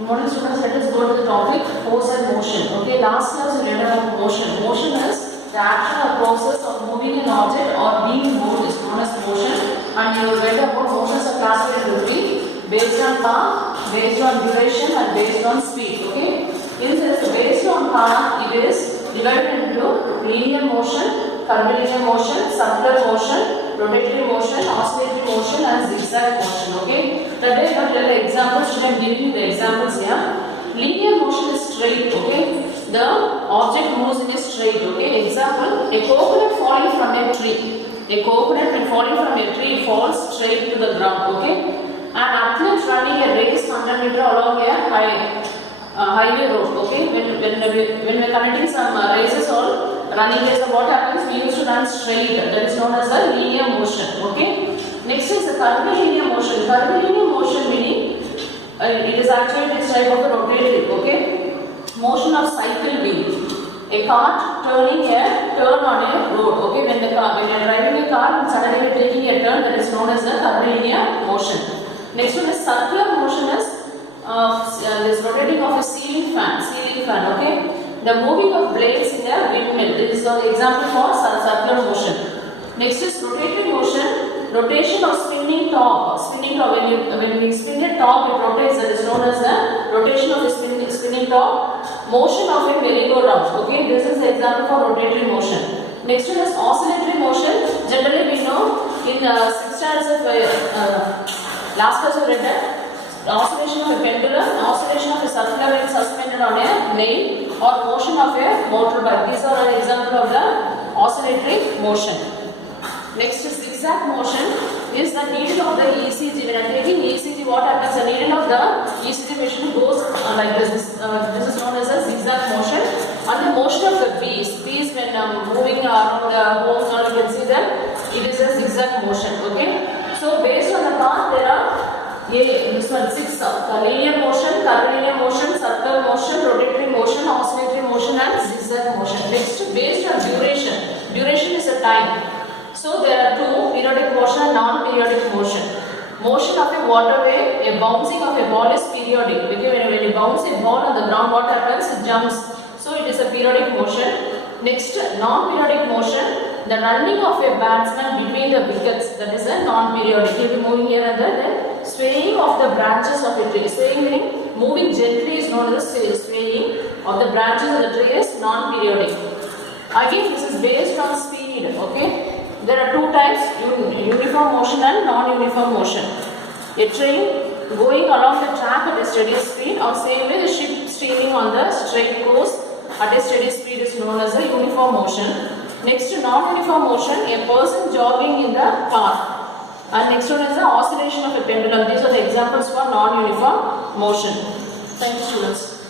Good morning students, let us go to the topic force and motion. Okay, last class we read about motion. Motion is the action or process of moving an object or being moved is known as motion. And you read about motions are classified into three: based on path, based on duration and based on speed. Okay, in this based on path it is divided into linear motion, curvilinear motion, circular motion, rotatory motion, oscillatory motion and zigzag motion. Okay, today I will tell the examples. Today I am giving you the examples here. Linear motion is straight. Okay, the object moves in a straight. Okay, example: a coconut falling from a tree. A coconut when falling from a tree falls straight to the ground. Okay, an athlete running a race 100 meter along a highway road. Okay, when we are conducting some races or running race, what happens? We used to run straight. That is known as a linear motion. Okay. Next is the curvilinear motion. Curvilinear motion meaning it is actually this type of a rotatory. Okay, motion of cycle wheel. A cart turning a turn on a road. Okay, when you are driving a car and suddenly you are taking a turn, that is known as the curvilinear motion. Next one is circular motion is this rotating of a ceiling fan. Okay, the moving of blades in a windmill. This is the example for circular motion. Next is rotatory motion. Rotation of spinning top. When we spin a top, it rotates. That is known as the rotation of a spinning top. Motion of a merry-go-round. Okay, this is the example for rotatory motion. Next one is oscillatory motion. Generally, we know in 6 standards of last class we read that oscillation of a pendulum, oscillation of a circular wheel suspended on a nail, or motion of a motorbike. These are an example of the oscillatory motion. Next is zigzag motion is the needle of the ECG. When I am taking ECG, what happens? The needle of the ECG machine goes like this. This is known as a zigzag motion. And the motion of the bees when moving around the homes, you can see that it is a zigzag motion. Okay. So based on the path, there are this one 6: linear motion, curvilinear motion, circular motion, rotatory motion, oscillatory motion and zigzag motion. Next, based on duration. Duration is a time. So there are two: periodic motion and non-periodic motion. Motion of a waterway, a bouncing of a ball is periodic. Because when you bounce a ball on the ground, what happens? It jumps. So it is a periodic motion. Next, non-periodic motion, the running of a batsman between the wickets. That is a non-periodic. He will be moving here and there. Then swaying of the branches of a tree. Swaying meaning moving gently is known as swaying of the branches of the tree is non-periodic. Again, this is based on speed. Okay. There are two types: uniform motion and non-uniform motion. A train going along the track at a steady speed, or same way the ship steaming on the straight course at a steady speed is known as a uniform motion. Next, non-uniform motion, a person jogging in the park. And next one is the oscillation of a pendulum. These are the examples for non-uniform motion. Thank you, students.